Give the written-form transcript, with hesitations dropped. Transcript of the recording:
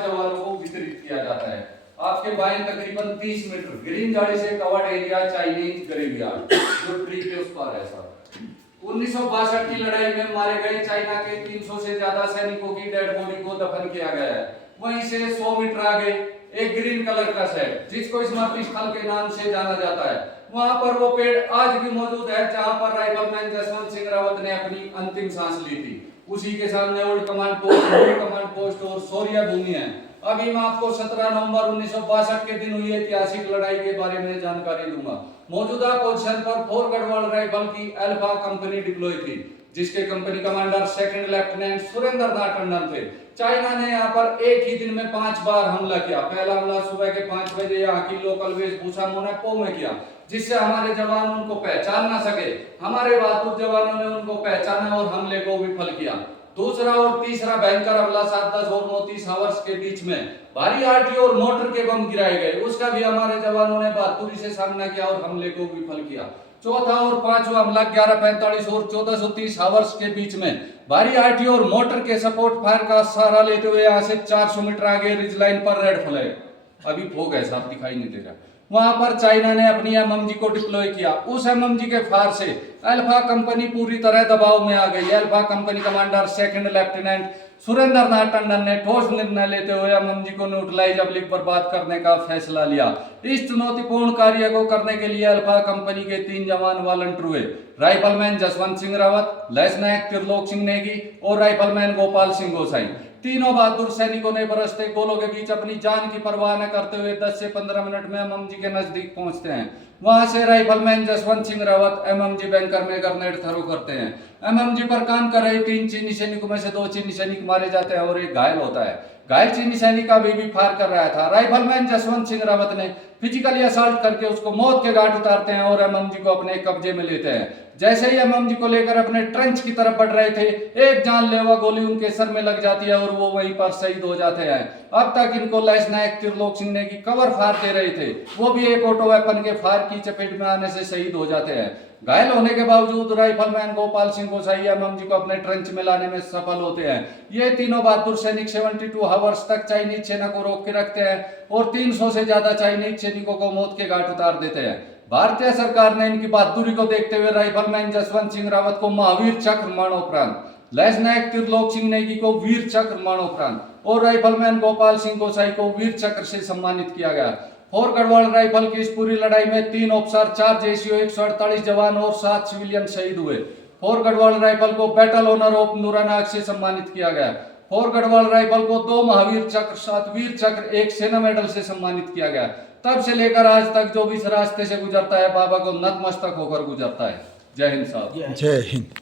जवानों को वितरित किया जाता है। आपके बाएं तकरीबन 30 मीटर ग्रीन गाड़ी से कवर्ड एरिया चाइनीज ग्रेवयार्ड जो ट्री के उस पार है सर। 1962 की लड़ाई में मारे गए चाइना के 300 से ज्यादा सैनिकों की डेड बॉडी को दफन किया गया है। वहीं से 100 मीटर आगे एक ग्रीन कलर का शेड जिसको स्मृति स्थल के नाम से जाना जाता है, वहां पर वो पेड़ आज भी मौजूद है जहां पर राइफलमैन जसवंत सिंह रावत ने अपनी अंतिम सांस ली थी। उसी के सामने old command post, new command post और शौर्य भूमि है। अभी मैं आपको 17 नवंबर 1962 के दिन हुई ऐतिहासिक लड़ाई के बारे में जानकारी दूंगा। मौजूदा पोजीशन पर 4 गढ़वाल राइफल की अल्फा कंपनी डिप्लॉय थी जिसके company commander second lieutenant Surendra Nath Tandon थे। चाइना ने यहाँ पर एक ही दिन में 5 बार हमला किया। पहला हमला सुबह के 5 बजे यहाँ की लोकल वेशभूषा मोनाको में किया जिससे हमारे जवान उनको पहचान ना सके। हमारे बहादुर जवानों ने उनको पहचाना और हमले को विफल किया। दूसरा और तीसरा भयंकर हमला 7:10 और 29 आवर्स के बीच में भारी आरटी और मोटर के बम गिराए गए, उसका भी हमारे जवानों ने बहादुरी से सामना किया और हमले को विफल किया। चौथा और पांचवा हमला 11:45 और 1430 आवर्स के बीच में भारी आरटी और मोटर के सपोर्ट फायर का सहारा लेते हुए यहाँ से 400 मीटर आगे रिज लाइन पर रेड फ्लैग, अभी फो गए साहब दिखाई नहीं दे रहा, वहां पर चाइना ने अपनी एमएमजी को डिप्लॉय किया। उस एमएमजी के फायर से अल्फा कंपनी पूरी तरह दबाव में आ गई। Alpha company commander second lieutenant Surendra Nath Tandon ने ठोस निर्णय लेते हुए एमएमजी को न्यूट्रलाइज अब्लिक बर्बाद करने का फैसला लिया। इस चुनौतीपूर्ण कार्य को करने के लिए अल्फा कंपनी के 3 जवान वॉलंटियर हुए, राइफलमैन जसवंत सिंह रावत, लेफ्टिनेंट त्रिलोक सिंह नेगी और राइफलमैन गोपाल सिंह गोसाई। तीनों बहादुर सैनिकों ने बरसते गोलों के बीच अपनी जान की परवाह न करते हुए 10 से 15 मिनट में एमएमजी के नजदीक पहुंचते हैं। वहां से rifleman Jaswant Singh Rawat MMG banker में ग्रेनेड थ्रो करते हैं। एमएमजी पर काम कर रहे 3 चीनी सैनिकों में से 2 चीनी सैनिक मारे जाते हैं और एक घायल होता है। घायल चीनी सैनिक अभी भी फायर कर रहा था। राइफलमैन जसवंत सिंह रावत ने फिजिकली असॉल्ट करके उसको मौत के घाट उतारते हैं और एमएमजी को अपने कब्जे में लेते हैं। जैसे ही एमएमजी को लेकर अपने ट्रेंच की तरफ बढ़ रहे थे, एक जानलेवा गोली उनके सर में लग जाती है और वो वहीं पर शहीद हो जाते हैं। अब तक इनको लेफ्टिनेंट त्रिलोक सिंह ने की कवर फायर दे रहे थे, वो भी एक ऑटो वेपन के फायर की चपेट में आने से शहीद हो जाते हैं। घायल होने के बावजूद राइफलमैन गोपाल सिंह गोसाई एमएमजी को अपने ट्रेंच में लाने में सफल होते हैं। ये तीनों बहादुर सैनिक 72 आवर्स तक चाइनीज सेना को रोक के रखते हैं और 300 से ज्यादा चाइनीज सैनिकों को मौत के घाट उतार देते हैं। भारतीय सरकार ने इनकी बहादुरी को देखते हुए राइफलमैन जसवंत सिंह रावत को महावीर चक्र मरणोपरांत, लेफ्टिनेंट त्रिलोक सिंह नेगी को वीर चक्र मरणोपरांत और राइफलमैन गोपाल सिंह गोसाई को वीर चक्र से सम्मानित किया गया। 4 गढ़वाल राइफल की इस पूरी लड़ाई में 3 ऑफिसर, 4 जेसीओ, 148 जवान और 7 सिविलियन शहीद हुए। 4 गढ़वाल राइफल को बैटल ऑनर ऑफ नूरानाग से सम्मानित किया गया। 4 गढ़वाल राइफल को 2 महावीर चक्र, 7 वीर चक्र, 1 सेना मेडल से सम्मानित किया गया। तब से लेकर आज तक जो भी इस रास्ते से गुजरता है बाबा को नतमस्तक होकर गुजरता है। जय हिंद साहब। जय हिंद।